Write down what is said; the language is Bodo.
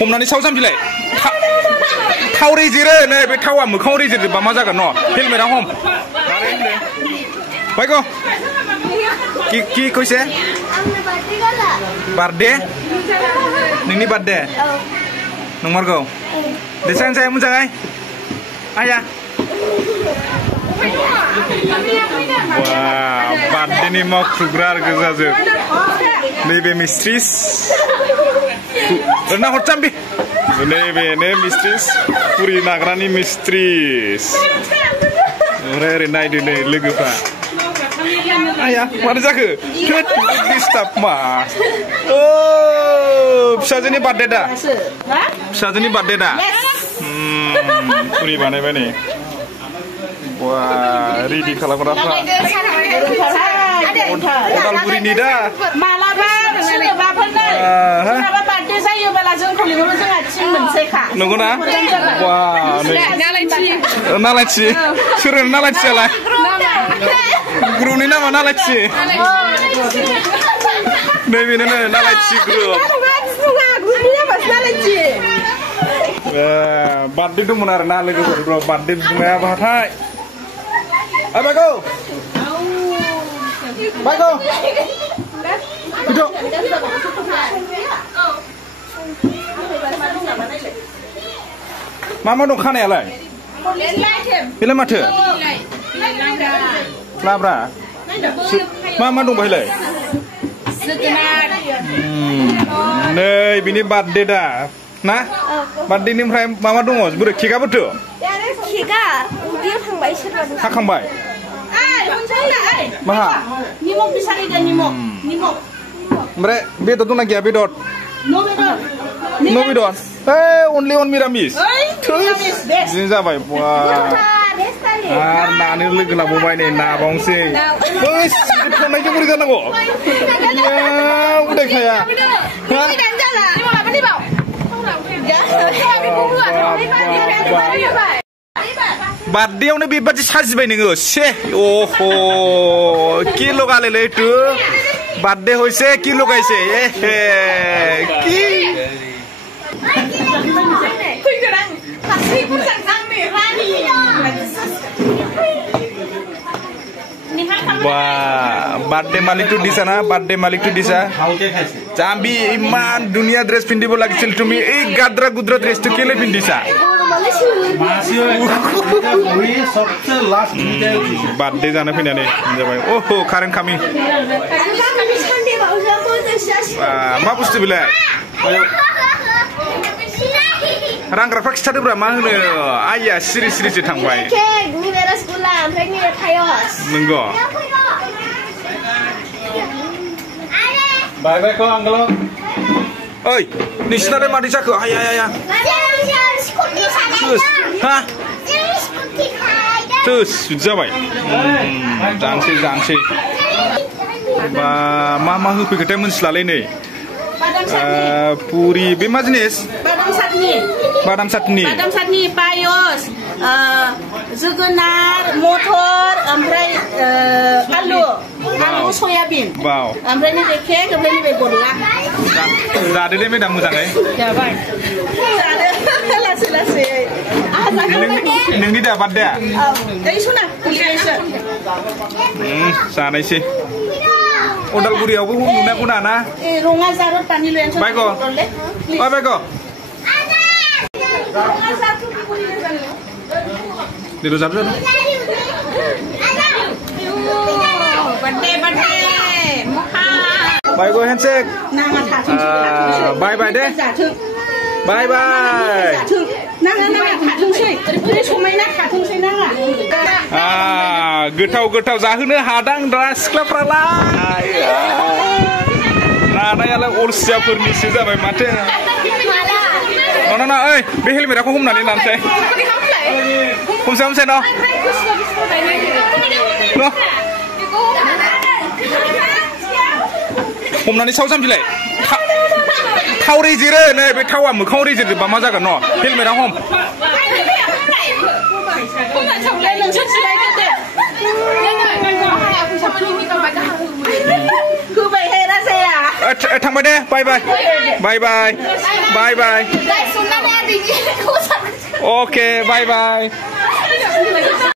हमनानै साव जाम्बिलाय थाव रेजिरो नै बे थावा मोखाङाव रेजिरोबा मा जागोन न' हेलमेटआ हम बायग' কি কইছে बार्थडे नोंनि बार्थडे नंमारगौ देसां जाय मोजाङै आया बार्थडेनि मावख्रुग्रा आरो गोजाजोब नैबे मिस्ट्रिस ना हरजाम्बि नैबेनो मिस्ट्रिस पुरि नाग्रानि मिस्ट्रिस ओमफ्राय ओरै नायदो नै लोगोफ्रा आया मानो जाखो डिस्टार्ब मा फिसाजोनि बार्थडे दा फिसाजोनि बार्थडे दा पुरि बानायबाय नै रेडि खालामग्राफ्रा उदालगुरिनि दा मालाबा सोरबाफोरनो बार्थडे जायोब्ला जोंखौ लिंहरो जोंहा टिम मोनसेखा नंगौना नालायथि सोर नालायथियालाय ग्रुपनि नामा नालायथि नैबेनो नालायथि ग्रुप बार्थडे दंमोन आरो ना लोगोफोर बार्थडे बुंनाया बाथाय बायगौ बायगौ मा दं खानायालाय बेलाय माथो लाब्रा मा दं बाहायलाय नै बिनि बार्थडे दा ना बार्थडेनिफ्राय मा दङ बोरै केकआबोथ' केकआ उदैयाव थांबाय सोरबा हाखांबाय माहा ओमफ्राय बेदर दंना गैया बेदर न' बेदर अनलि अन मिरामिस बिदिनो जाबाय आरो नानो लोगो लाबावबाय नै नाबावनोसै खननायजों बोरै जानांगौ उदायखाया बार्थडेयावनो बेबादि साजिबाय नोङो से अह কি লগালে এইটো বাৰ্থডে হৈছে কি লগাইছে এহে কি বাৰ্থডে মালিকটো দিছা না বাৰ্থডে মালিকটো দিছা জাম্বি ইমান ধুনীয়া ড্ৰেছ পিন্ধিব লাগিছিল তুমি এই গাদ্ৰা গুদ্ৰা ড্ৰেছটো কেলে পিন্ধিছা बार्थडे जाना फैनानै जाबाय ओह कारेन्ट खामि मा बुस्थु बेलाय रांग्राफ्रा खिथादोब्रा मा होनो आइया सिरि सिरिसो थांबाय नंगौ बाय बाय को आंगल ओइ नोंसिनालाय मादै जाखो आया आया हा terus जाबाय जानोसै मा होफैखोथाय मोनथिलालै नै पुरि बे मा जिनिस बादाम सातनि पायस जोगोनार मटर ओमफ्राय आलु सयाबिन ओमफ्राय नैबे केक ओमफ्राय नैबे गल्ला जादो दे मेदाम मोजाङै जाबाय लासै नोंनि दा बार्थडेआ जानायसै उदालगुरियावबो नुनायखौ ना बायग' बायग' दिल जादो बायग' हेन्डसेक बाय बाय दे बाय बाय गोथाव जाहोनो हादां दा सिख्लाफ्रालाय नानायालाय अलसियाफोरनिसो जाबाय माथो ना ओइ बे हेलमेटखौ हमनानै लानोसै हमसै न' हमनानै साव जाम्बिलाय थाव रेजिरो नै बे थावा मोखाङाव रेजिरोबा मा जागोन न' हेलमेटआ हम थांबाय दे bye bye bye bye bye bye Guys, sundan ya, dingin. Okay bye बाय